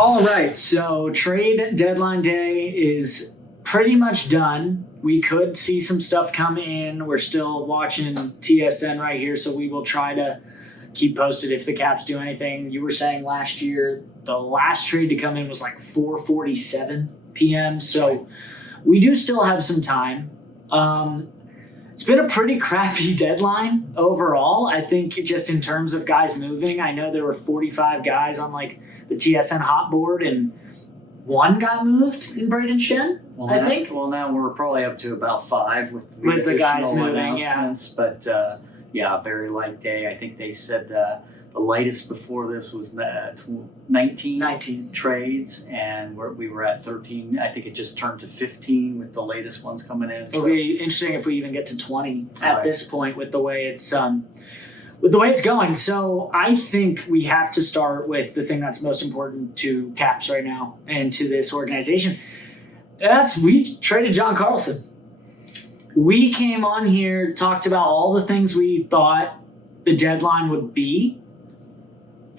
All right, so trade deadline day is pretty much done. We could see some stuff come in. We're still watching TSN right here, so we will try to keep posted if the Caps do anything. You were saying last year the last trade to come in was like 4:47 p.m., so we do still have some time. It's been a pretty crappy deadline overall. I think just in terms of guys moving, I know there were 45 guys on like the TSN hot board and one got moved in Braden Shen, I think. Well, now we're probably up to about 5 with the guys moving, yeah. But very light day. I think they said the lightest before this was 19 trades, and we were at 13. I think it just turned to 15 with the latest ones coming in. It'll be interesting if we even get to 20 at this point with the way it's going. So I think we have to start with the thing that's most important to Caps right now and to this organization. We traded John Carlson. We came on here, talked about all the things we thought the deadline would be,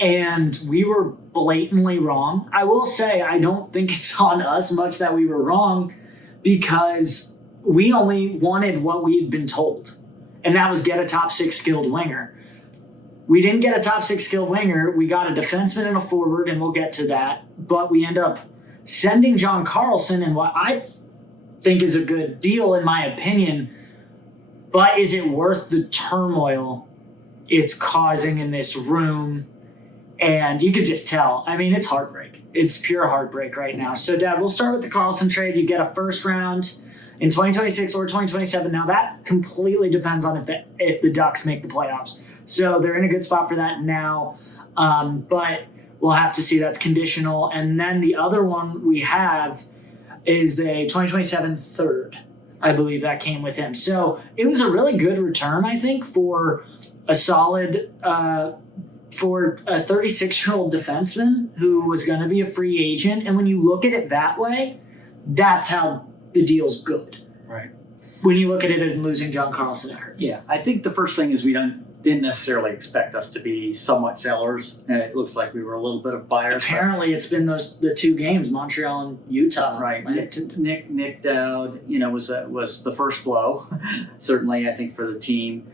and we were blatantly wrong. I will say I don't think it's on us much that we were wrong, because we only wanted what we had been told, and that was get a top 6 skilled winger. We didn't get a top 6 skilled winger. We got a defenseman and a forward, and we'll get to that. But we end up sending John Carlson in what I think is a good deal, in my opinion. But is it worth the turmoil it's causing in this room? And you could just tell. I mean, it's heartbreak. It's pure heartbreak right now. So, Dad, we'll start with the Carlson trade. You get a first round in 2026 or 2027. Now, that completely depends on if the Ducks make the playoffs. So they're in a good spot for that now. But we'll have to see. That's conditional. And then the other one we have is a 2027 third. I believe that came with him. So it was a really good return, I think, for a solid for a 36-year-old defenseman who was going to be a free agent. And when you look at it that way, that's how the deal's good. Right. When you look at it and losing John Carlson, it hurts. Yeah, I think the first thing is we didn't necessarily expect us to be somewhat sellers. It looks like we were a little bit of buyers. Apparently, it's been the 2 games, Montreal and Utah. Right. Nick Dowd, was the first blow. Certainly, I think for the team.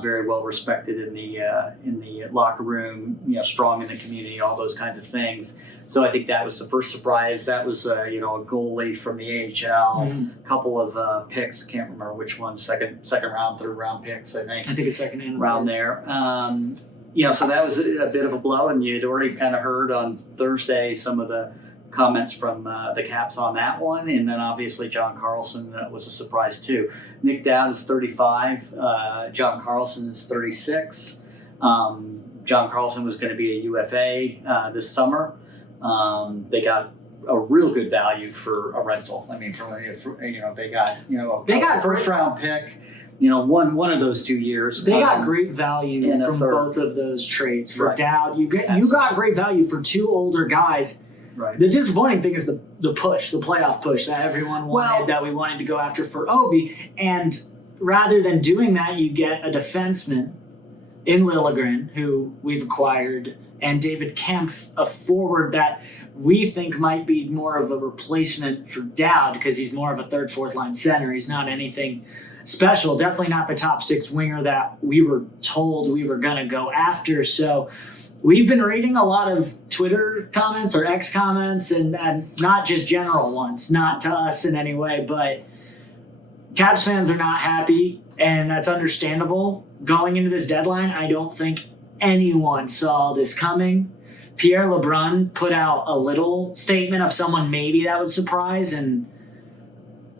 Very well respected in the locker room, strong in the community, all those kinds of things. So I think that was the first surprise. That was a goalie from the AHL, a couple of picks, can't remember which one, second round, third round picks, I think. I think a second and round there. So that was a bit of a blow, and you'd already kind of heard on Thursday some of the comments from the Caps on that one, and then obviously John Carlson was a surprise too. Nick Dowd is 35, John Carlson is 36. John Carlson was going to be a UFA this summer. They got a real good value for a rental. I mean, they got first round pick. One of those 2 years. They got great value from both of those trades. For Dowd, you got great value for 2 older guys. Right. The disappointing thing is the playoff push that everyone wanted, that we wanted to go after for Ovi. And rather than doing that, you get a defenseman in Liljegren, who we've acquired, and David Kempf, a forward that we think might be more of a replacement for Dowd, because he's more of a third, fourth line center. He's not anything special. Definitely not the top 6 winger that we were told we were going to go after. So we've been reading a lot of Twitter comments or X comments, and not just general ones, not to us in any way, but Caps fans are not happy, and that's understandable. Going into this deadline, I don't think anyone saw this coming. Pierre LeBrun put out a little statement of someone maybe that would surprise, and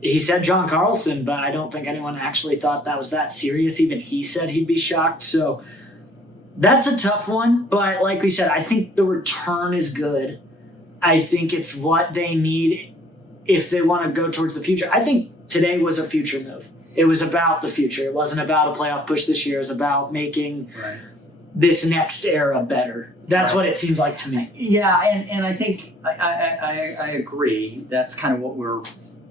he said John Carlson, but I don't think anyone actually thought that was that serious. Even he said he'd be shocked. So that's a tough one, but like we said, I think the return is good. I think it's what they need if they want to go towards the future. I think today was a future move. It was about the future. It wasn't about a playoff push this year. It was about making this next era better. That's what it seems like to me. Yeah, and I think I agree. That's kind of what we're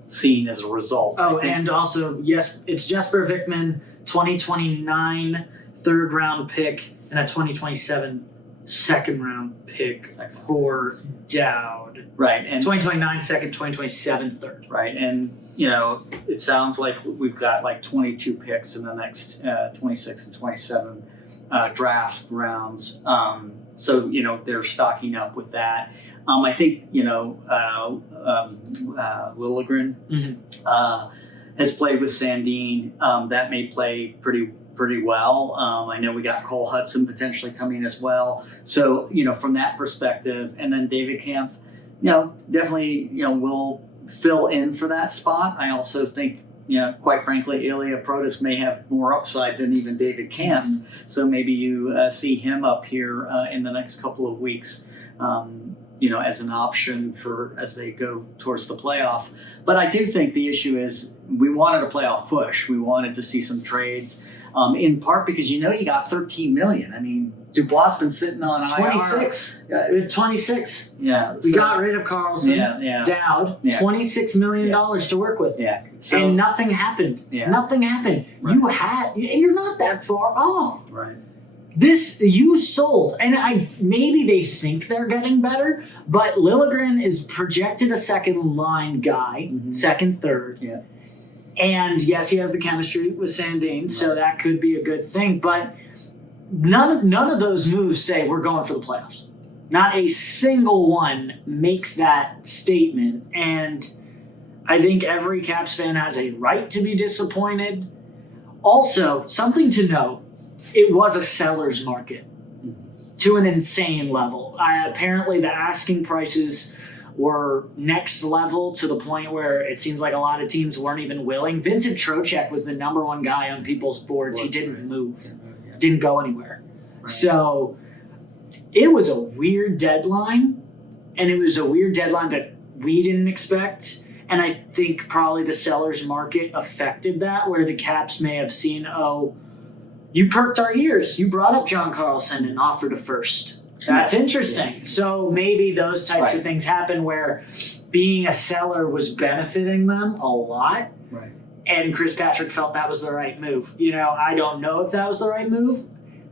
seeing as a result. Oh, and also, yes, it's Jesper Vikman, 2029 third round pick, and a 2027 second round pick for Dowd. Right. And 2029 second, 2027 third. right. And, it sounds like we've got like 22 picks in the next 26 and 27 draft rounds. So, they're stocking up with that. I think, Lilligren has played with Sandin. That may play pretty well. I know we got Cole Hudson potentially coming as well. So, from that perspective, and then David Kampf, definitely, will fill in for that spot. I also think, quite frankly, Ilya Protas may have more upside than even David Kampf. So maybe you see him up here in the next couple of weeks, as an option for as they go towards the playoff. But I do think the issue is we wanted a playoff push. We wanted to see some trades, in part because you got $13 million. I mean, Dubois been sitting on 26. 26. Yeah, We got rid of Carlson. Yeah. Dowd. Yeah. $26 million to work with. Yeah, so, And nothing happened. Yeah. Nothing happened. Right. You're not that far off. right. You sold, and maybe they think they're getting better, but Lilligren is projected a second line guy, second, third. Yeah. And yes, he has the chemistry with Sandin, so that could be a good thing. But none of those moves say we're going for the playoffs. Not a single one makes that statement. And I think every Caps fan has a right to be disappointed. Also, something to note, it was a seller's market to an insane level. Apparently, the asking prices were next level to the point where it seems like a lot of teams weren't even willing. Vincent Trocheck was the number one guy on people's boards. He didn't move, didn't go anywhere. Right. So it was a weird deadline, and it was a weird deadline that we didn't expect. And I think probably the seller's market affected that, where the Caps may have seen, you perked our ears. You brought up John Carlson and offered a first. That's interesting. Yeah. So maybe those types of things happen where being a seller was benefiting them a lot. Right. And Chris Patrick felt that was the right move. I don't know if that was the right move.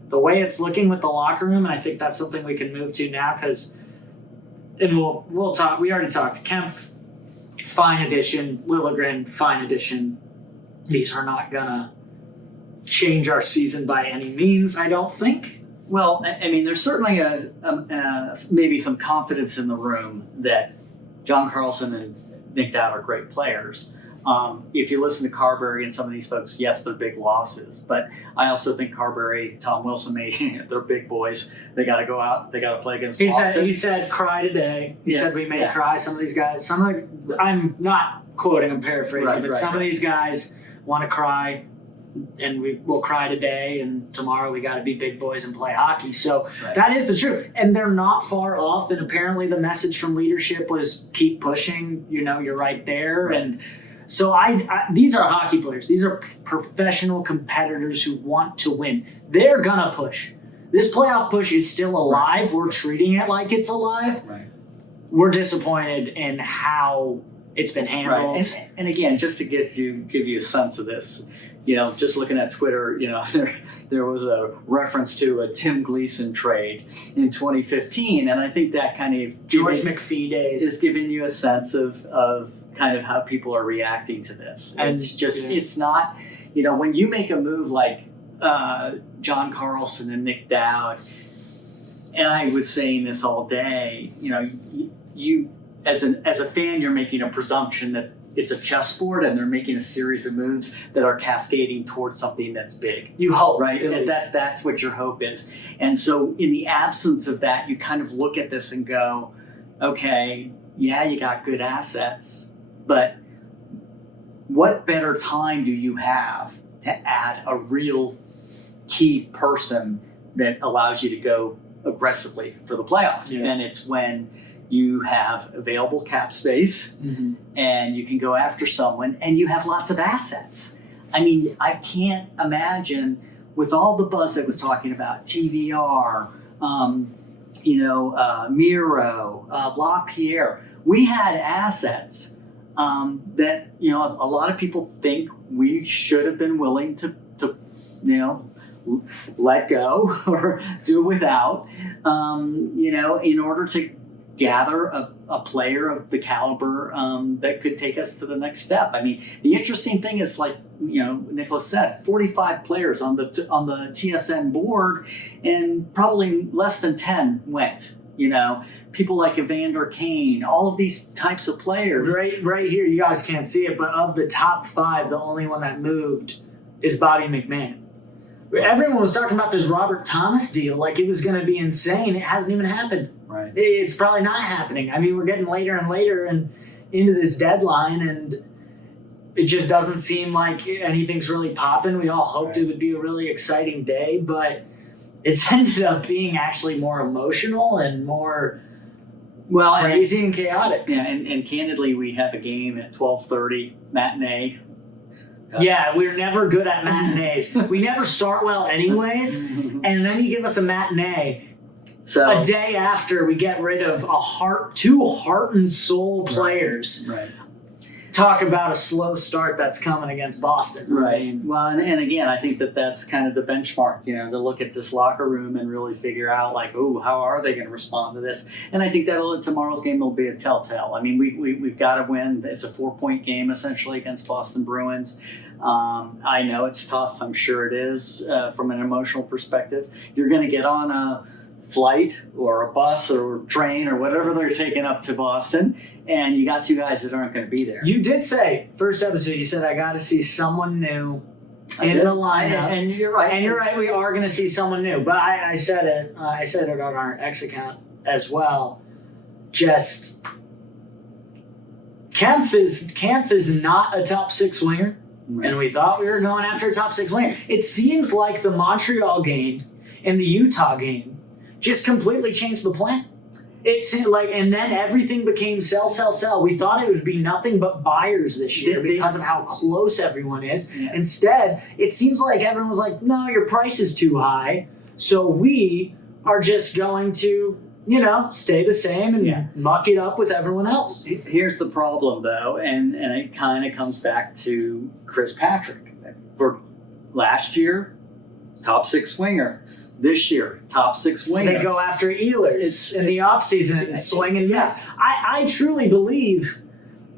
The way it's looking with the locker room, and I think that's something we can move to now and we'll talk. We already talked. Kempf, fine addition. Lilligren, fine addition. These are not gonna change our season by any means, I don't think. Well, I mean, there's certainly maybe some confidence in the room that John Carlson and Nick Dowd are great players. If you listen to Carberry and some of these folks, yes, they're big losses. But I also think Carberry, Tom Wilson, they're big boys. They got to go out. They got to play against Boston. He said, cry today. He said we may cry. Some of these guys, I'm not quoting, I'm paraphrasing, but some of these guys want to cry. And we will cry today, and tomorrow we got to be big boys and play hockey. So that is the truth. And they're not far off. And apparently the message from leadership was keep pushing. You're right there. Right. And so these are hockey players. These are professional competitors who want to win. They're going to push. This playoff push is still alive. Right. We're treating it like it's alive. Right. We're disappointed in how it's been handled. Right. And again, just to give you a sense of this, just looking at Twitter, there was a reference to a Tim Gleason trade in 2015, and I think that kind of George McPhee days is giving you a sense of kind of how people are reacting to this. And it's just it's not, when you make a move like John Carlson and Nick Dowd, and I was saying this all day, you as a fan, you're making a presumption that it's a chessboard and they're making a series of moves that are cascading towards something that's big. You hope, right? And that's what your hope is. And so in the absence of that, you kind of look at this and go, okay, yeah, you got good assets, but what better time do you have to add a real key person that allows you to go aggressively for the playoffs? Yeah. And it's when you have available cap space and you can go after someone and you have lots of assets. I mean, I can't imagine with all the buzz that was talking about TVR, Miro, LaPierre, we had assets that, a lot of people think we should have been willing to let go or do without, in order to gather a player of the caliber that could take us to the next step. I mean, the interesting thing is, like Nicholas said, 45 players on the TSN board, and probably less than 10 went. People like Evander Kane, all of these types of players. Right here, you guys can't see it, but of the top 5, the only one that moved is Bobby McMahon. Everyone was talking about this Robert Thomas deal like it was going to be insane. It hasn't even happened. Right. It's probably not happening. I mean, we're getting later and later and into this deadline, and it just doesn't seem like anything's really popping. We all hoped it would be a really exciting day, but it's ended up being actually more emotional and more crazy and chaotic. Yeah, and candidly, we have a game at 12:30 matinee. Yeah, we're never good at matinees. We never start well anyways, and then you give us a matinee. So a day after we get rid of two heart and soul players. Right. Talk about a slow start that's coming against Boston. Right. Well, and again, I think that's kind of the benchmark, to look at this locker room and really figure out, like, how are they going to respond to this? And I think tomorrow's game will be a telltale. I mean, we've got to win. It's a 4-point game essentially against Boston Bruins. I know it's tough. I'm sure it is from an emotional perspective. You're going to get on a flight or a bus or train or whatever they're taking up to Boston, and you got 2 guys that aren't going to be there. You did say, first episode, you said, I got to see someone new in the lineup. And you're right. And you're right, we are going to see someone new. But I said it on our X account as well. Just, Kempf is not a top 6 winger. Right. And we thought we were going after a top 6 winger. It seems like the Montreal game and the Utah game just completely changed the plan. And then everything became sell. We thought it would be nothing but buyers this year because of how close everyone is. Yeah. Instead, it seems like everyone was like, no, your price is too high. So we are just going to, stay the same and muck it up with everyone else. Here's the problem, though, and it kind of comes back to Chris Patrick. For last year, top 6 winger. This year, top 6 winger. They go after Ehlers in the offseason and swing and miss. I truly believe,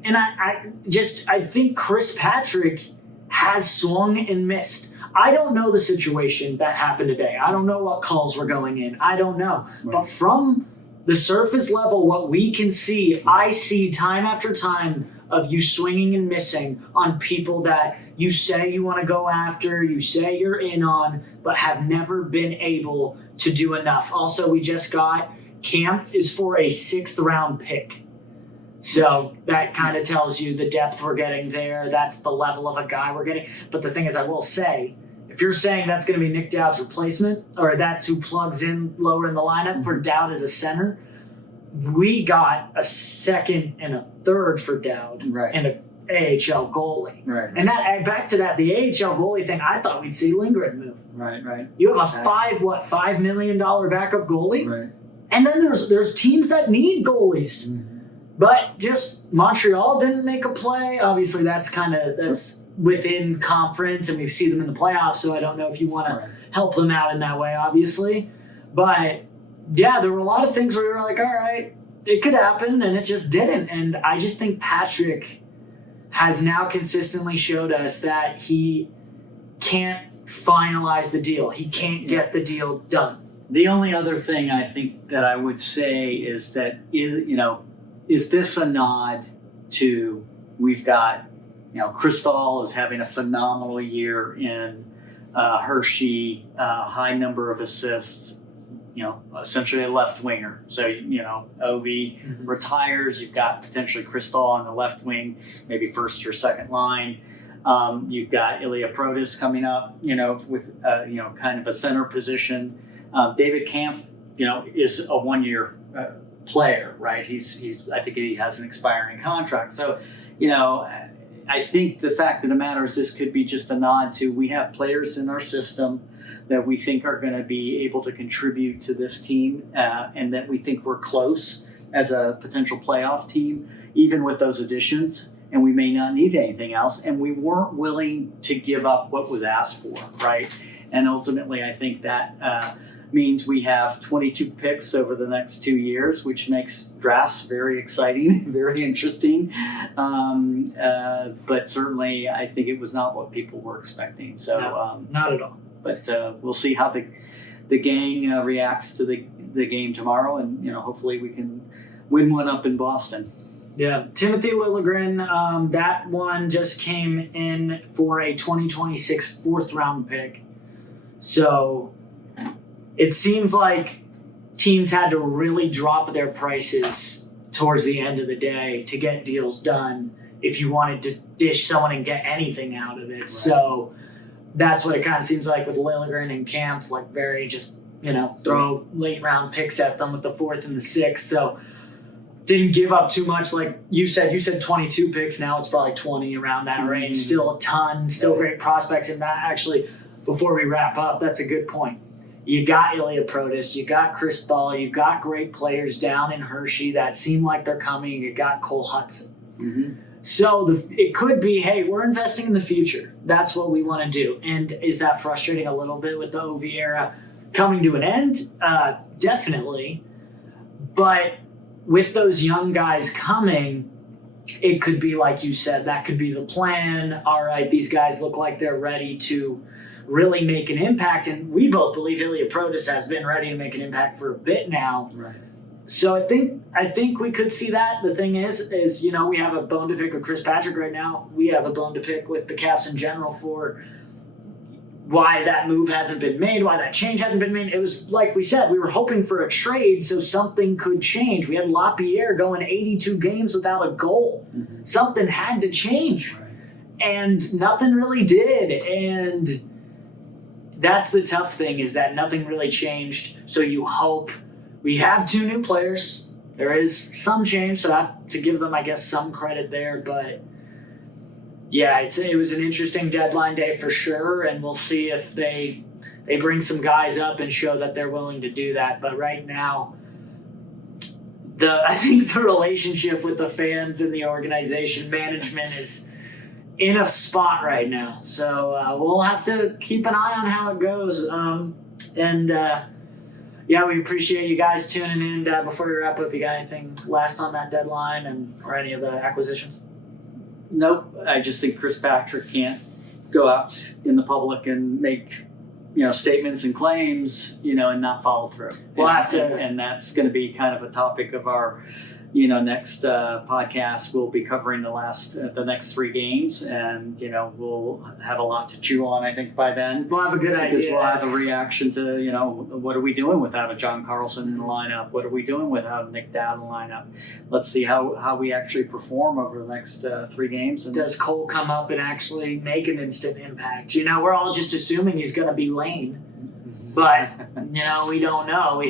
and I think Chris Patrick has swung and missed. I don't know the situation that happened today. I don't know what calls were going in. I don't know. Right. But from the surface level, what we can see, I see time after time of you swinging and missing on people that you say you want to go after, you say you're in on, but have never been able to do enough. Also, we just got Kampf is for a 6th round pick. So that kind of tells you the depth we're getting there. That's the level of a guy we're getting. But the thing is, I will say, if you're saying that's going to be Nick Dowd's replacement, or that's who plugs in lower in the lineup for Dowd as a center, we got a 2nd and a 3rd for Dowd and an AHL goalie. Right. And that back to that, the AHL goalie thing, I thought we'd see Lindgren move. Right. You have a $5 million backup goalie? Right. And then there's teams that need goalies. Mm-hmm. But just Montreal didn't make a play. Obviously, that's within conference, and we see them in the playoffs, so I don't know if you want to help them out in that way, obviously. But, yeah, there were a lot of things where we were like, all right, it could happen, and it just didn't. And I just think Patrick has now consistently showed us that he can't finalize the deal. He can't get the deal done. The only other thing I think that I would say is that, is this a nod to we've got, Chris Stahl is having a phenomenal year in Hershey, high number of assists, essentially a left winger. So, Ovi retires. You've got potentially Chris Stahl on the left wing, maybe first or second line. You've got Ilya Protas coming up, with, kind of a center position. David Kampf, is a 1-year player, right? I think he has an expiring contract. So, I think the fact of the matter is this could be just a nod to we have players in our system that we think are going to be able to contribute to this team, and that we think we're close as a potential playoff team, even with those additions, and we may not need anything else. And we weren't willing to give up what was asked for, right? And ultimately, I think that means we have 22 picks over the next 2 years, which makes drafts very exciting, very interesting. But certainly, I think it was not what people were expecting. So, No, not at all. But we'll see how the gang reacts to the game tomorrow, and hopefully we can win one up in Boston. Yeah, Timothy Liljegren, that one just came in for a 2026 fourth round pick. So it seems like teams had to really drop their prices towards the end of the day to get deals done if you wanted to dish someone and get anything out of it. Right. So that's what it kind of seems like with Liljegren and Camp, like very just, throw late round picks at them with the fourth and the sixth. So didn't give up too much. Like you said 22 picks. Now it's probably 20 around that range. Still a ton, still great prospects. And that actually, before we wrap up, that's a good point. You got Ilya Protas, you got Chris Thaul, you got great players down in Hershey that seem like they're coming. You got Cole Hudson. Mm-hmm. So it could be, hey, we're investing in the future. That's what we want to do. And is that frustrating a little bit with the OV era coming to an end? Definitely. But with those young guys coming, it could be like you said, that could be the plan. All right, these guys look like they're ready to really make an impact. And we both believe Ilya Protas has been ready to make an impact for a bit now. Right. So I think we could see that. The thing is we have a bone to pick with Chris Patrick right now. We have a bone to pick with the Caps in general for why that move hasn't been made, why that change hasn't been made. It was like we said, we were hoping for a trade so something could change. We had LaPierre going 82 games without a goal. Mm-hmm. Something had to change. Right. And nothing really did. And that's the tough thing, is that nothing really changed. So you hope. We have 2 new players. There is some change, so I have to give them, I guess, some credit there. But yeah, it was an interesting deadline day for sure, and we'll see if they bring some guys up and show that they're willing to do that. But right now, I think the relationship with the fans and the organization management is in a spot right now. So we'll have to keep an eye on how it goes. Yeah, we appreciate you guys tuning in. Before we wrap up, you got anything last on that deadline or any of the acquisitions? Nope. I just think Chris Patrick can't go out in the public and make statements and claims and not follow through. We'll have to, and that's going to be kind of a topic of our next podcast. We'll be covering the next 3 games, and we'll have a lot to chew on. I think by then we'll have a good idea. Because we'll have a reaction to what are we doing without a John Carlson in the lineup? What are we doing without Nick Dowd in the lineup? Let's see how we actually perform over the next 3 games. And does Cole come up and actually make an instant impact? We're all just assuming he's going to be Lane, but we don't know. We